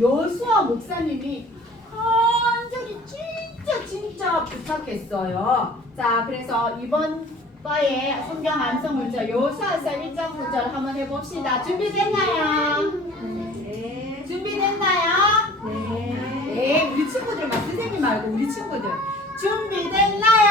여수아 목사님이 완전히 진짜 진짜 부탁했어요. 자, 그래서 이번 과에 성경 암송 문자 여수아서 1장 9절 한번 해봅시다. 준비됐나요? 네. 준비됐나요? 네. 네, 우리 친구들만 선생님 말고 우리 친구들 준비됐나요?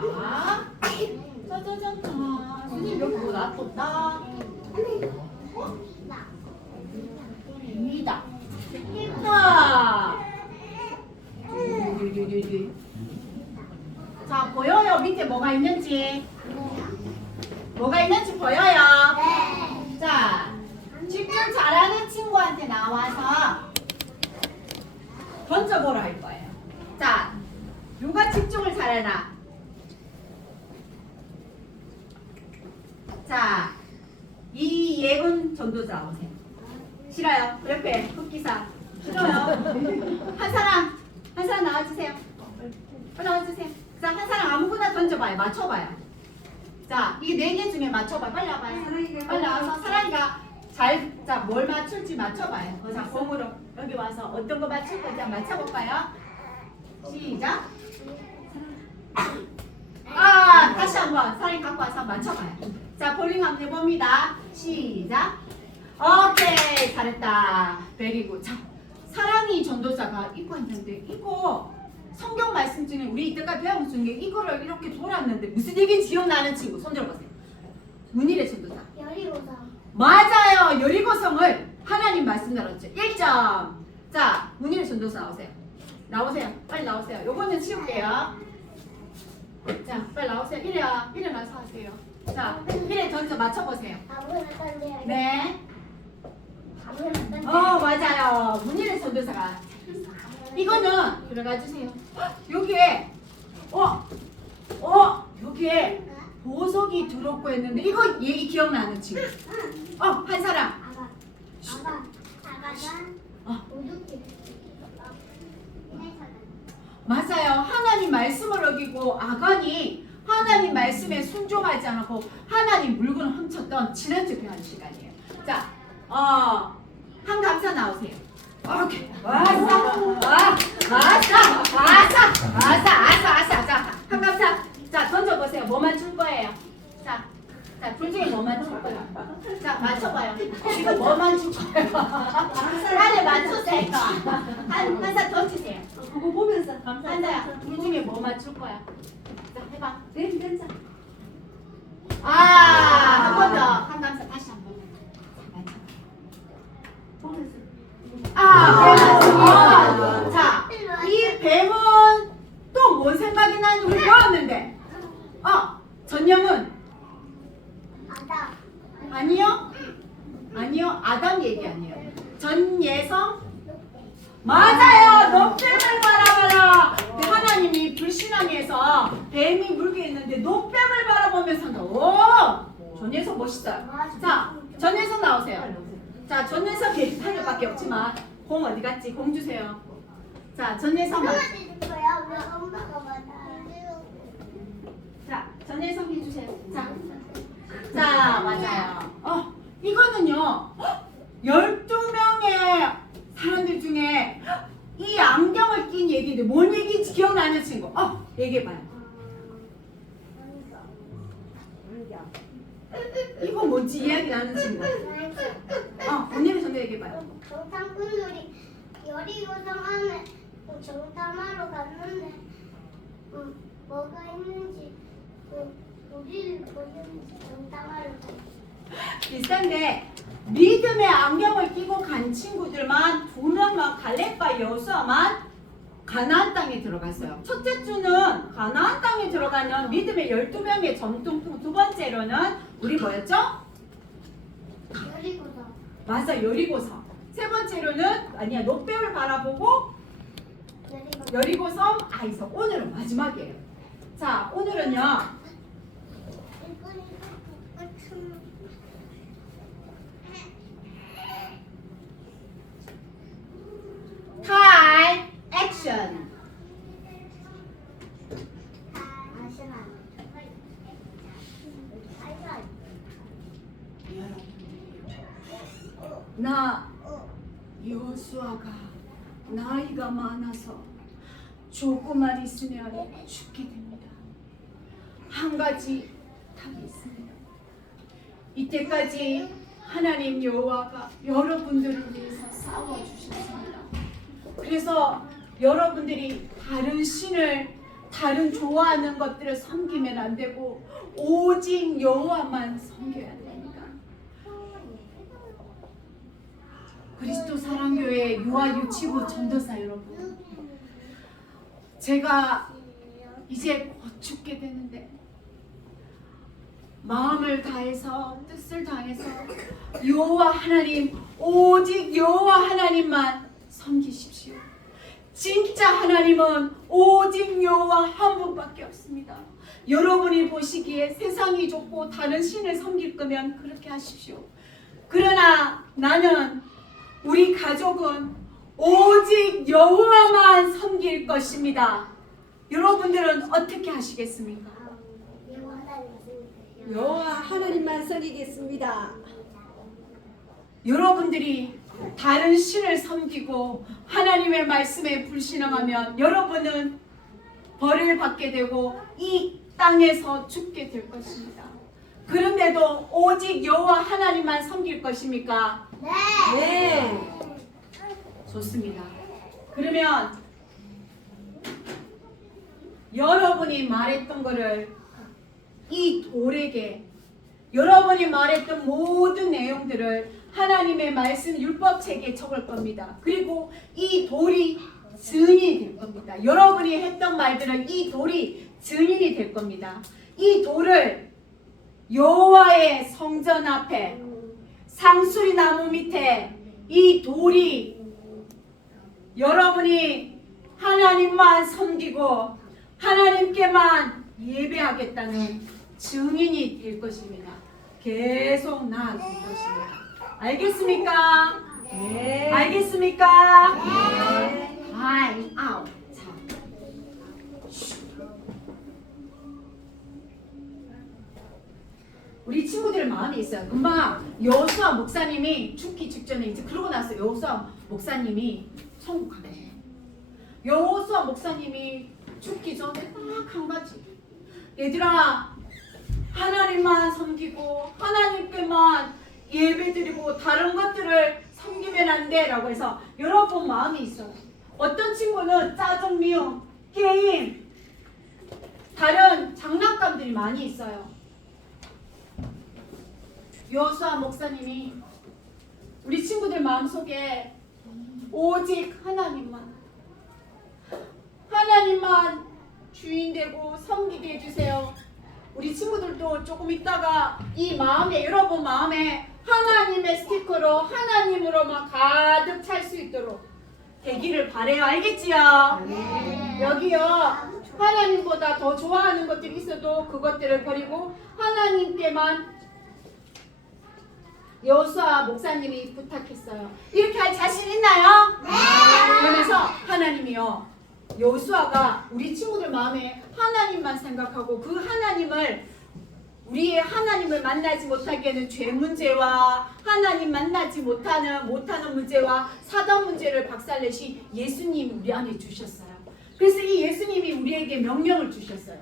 자 짜자잔 선생님 여기 뭐 놔뒀다 하나 두두두두두. 자 보여요. 밑에 뭐가 있는지. 뭐가 있는지 보여요. 자 집중 잘하는 친구한테 나와서 던져보라 할 거예요. 자 누가 집중을 잘하나 자 이예군 전도자 오세요. 싫어요. 옆에 흑기사. 싫어요. 한 사람 한 사람 나와주세요. 빨리 나와주세요. 자 한 사람 아무거나 던져봐요. 맞춰봐요. 자 이게 네 개 중에 맞춰봐 빨리 와봐요. 빨리 나와서 사랑이가 잘 자 뭘 맞출지 맞춰봐요. 자 공으로 여기 와서 어떤 거 맞출 건지 한번 맞춰볼까요? 시작. 아 다시 한번 사랑이 갖고 와서 맞춰봐요 자 볼링 한번 해봅니다. 시작. 오케이 잘했다. 베리고 자 사랑이 전도자가 이거 했는데 이거 성경 말씀 중에 우리 이때까지 배운 중에 이거를 이렇게 돌았는데 무슨 얘기인지 기억나는 친구? 손 들어보세요. 문일의 전도자. 맞아요. 여리고성을 하나님 말씀 나눴죠. 1점. 자 문일의 전도사 나오세요. 나오세요. 빨리 나오세요. 요거는 치울게요. 자 빨리 나오세요. 이래야 일어나서 하세요 자 이래 던져 맞춰보세요. 네. 어 맞아요. 문일의 전도사가. 이거는 들어가 주세요. 여기에 어 어, 여기에 보석이 들었고 했는데 이거 얘기 기억나는 친구? 어 한 사람. 어. 맞아요. 하나님 말씀을 어기고 아간이 하나님 순종하지 않고 하나님 물건을 훔쳤던 지난주 배운 시간이에요 자 어, 한 감사 나오세요 오케이 왔어 와 왔어 왔어 왔어 왔어 왔어 자한 감사 자 던져보세요 뭐 맞출 거예요 자 자, 둘 중에 뭐 맞출 거예요? 자, 맞춰봐요. 이거 뭐 맞출 거예요? 빨리 맞추세요. 한, 한사 던지세요. 그거 보면서 감사. 한사야, 둘 중에 뭐 맞출 거야? 자, 해봐. 네, 괜찮. 아, 한 번 더. 한 감사 다시 한 번. 아, 뱀. 어, 자, 이 뱀은 또뭔 생각이 나는지 우리 배웠는데. 어, 전영은 아니요? 아니요. 아담 얘기 아니에요. 전예성? 맞아요. 노뱀을 바라봐라. 하나님이 불신앙해서 뱀이 물게 있는데 노뱀을 바라보면서 오! 전예성 멋있어요. 자, 전예성 나오세요. 자, 계획한 개밖에 없지만 공 어디 갔지? 공 주세요. 자, 나- 자, 전예성 해주세요. 자, 자, 맞아요. 어, 이거는요. 12명의 사람들 중에 얘기인데 뭔 얘기인지 기억나는 친구? 어, 얘기해봐요. 이거 뭔지 이야기 나는 친구. 어, 언니를 전에 얘기해봐요. 정탐꾼들이 여리고성 안에 정탐하러 갔는데 음, 뭐가 있는지 그 우리를 보였는지 정탐하러 갔는데 비슷한데 믿음의 안경을 끼고 간 친구들만 두 명만 갈렙과 여수아만 가나안 땅에 들어갔어요. 첫째 주는 가나안 땅에 들어가는 믿음의 12명의 전통통 두 번째로는 우리 뭐였죠? 여리고성 맞아 여리고성. 세 번째로는 아니야 노뼈를 바라보고 여리고성 아이서 오늘은 마지막이에요. 자 오늘은요 이거 이거 같은 타임 아시나 나 여수아가 나이가 많아서 조금만 있으면 죽게 됩니다. 한 가지 답이 있습니다. 이때까지 하나님 여호와가 여러분들을 위해서 싸워 주셨습니다. 그래서 여러분들이 다른 신을 다른 좋아하는 것들을 섬기면 안 되고 오직 여호와만 섬겨야 됩니다. 그리스도 사랑교회 유아 유치부 전도사 여러분, 제가 이제 곧 죽게 되는데 마음을 다해서 뜻을 다해서 여호와 하나님 오직 여호와 하나님만 섬기십시오. 진짜 하나님은 오직 여호와 한 분밖에 없습니다. 여러분이 보시기에 세상이 좋고 다른 신을 섬길 거면 그렇게 하십시오. 그러나 나는 우리 가족은 오직 여호와만 섬길 것입니다. 여러분들은 어떻게 하시겠습니까? 여호와 하나님만 섬기겠습니다. 여러분들이 다른 신을 섬기고 하나님의 말씀에 불신앙하면 여러분은 벌을 받게 되고 이 땅에서 죽게 될 것입니다. 그런데도 오직 여호와 하나님만 섬길 것입니까? 네. 좋습니다. 그러면 여러분이 말했던 거를 이 돌에게 여러분이 말했던 모든 내용들을 하나님의 말씀 율법책에 적을 겁니다. 그리고 이 돌이 증인이 될 겁니다. 여러분이 했던 말들은 이 돌이 증인이 될 겁니다. 이 돌을 여호와의 성전 앞에 상수리 나무 밑에 이 돌이 여러분이 하나님만 섬기고 하나님께만 예배하겠다는 증인이 될 것입니다. 계속 나아질 것입니다. 알겠습니까? 네. 알겠습니까? 네. 아웃. 자. 우리 친구들 마음이 있어요. 금방 여수아 목사님이 죽기 직전에 이제 그러고 나서 여수아 목사님이 천국 가네. 여호수아 목사님이 죽기 전에 딱 한 가지. 얘들아 하나님만 섬기고 하나님께만 예배드리고 다른 것들을 섬기면 안 돼라고 해서 여러분 마음이 있어요. 어떤 친구는 짜증 미움, 게임, 다른 장난감들이 많이 있어요. 여호수아 목사님이 우리 친구들 마음속에 오직 하나님만 하나님만 주인 되고 섬기게 해주세요. 우리 친구들도 조금 있다가 이 마음에 여러분 마음에 하나님의 스티커로 하나님으로 막 가득 찰 수 있도록 되기를 바래요. 알겠지요? 여기요 하나님보다 더 좋아하는 것들이 있어도 그것들을 버리고 하나님께만 여수아 목사님이 부탁했어요. 이렇게 할 자신 있나요? 네. 그러면서 하나님이요. 여수아가 우리 친구들 마음에 하나님만 생각하고 그 하나님을 우리의 하나님을 만나지 못하게 하는 죄 문제와 하나님 만나지 못하는 못하는 문제와 사단 문제를 박살내신 예수님 우리 안에 주셨어요. 그래서 이 예수님이 우리에게 명령을 주셨어요.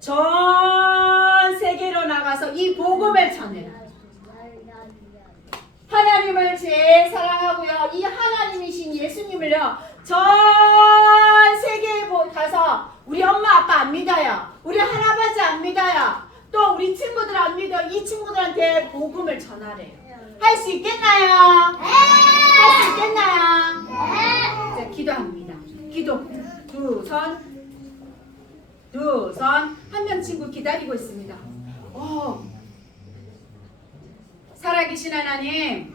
전 세계로 나가서 이 복음을 전해라. 하나님을 제일 사랑하고요. 이 하나님이신 예수님을요. 전 세계에 보- 가서 우리 엄마 아빠 안 믿어요. 우리 할아버지 안 믿어요. 또 우리 친구들 안 믿어. 이 친구들한테 복음을 전하래요. 할 수 있겠나요? 할 수 있겠나요? 자, 기도합니다. 기도. 두 손. 두 손. 한 명 친구 기다리고 있습니다. 어. 살아계신 하나님,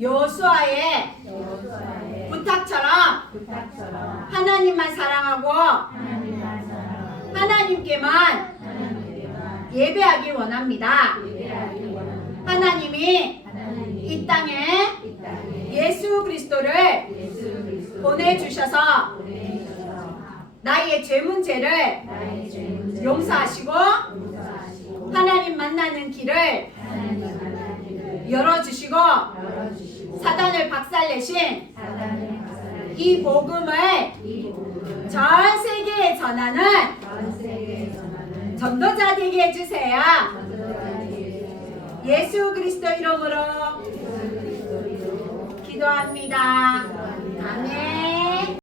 여수아의 부탁처럼 하나님만 사랑하고 하나님께만 예배하기 원합니다. 하나님이 이 땅에 예수 그리스도를 보내주셔서 나의 죄 문제를 용서하시고 하나님 만나는 길을 열어주시고 사단을 박살내신 이 복음을 전 세계에 전하는 전도자 되게 해주세요. 예수 그리스도 이름으로 기도합니다. 아멘.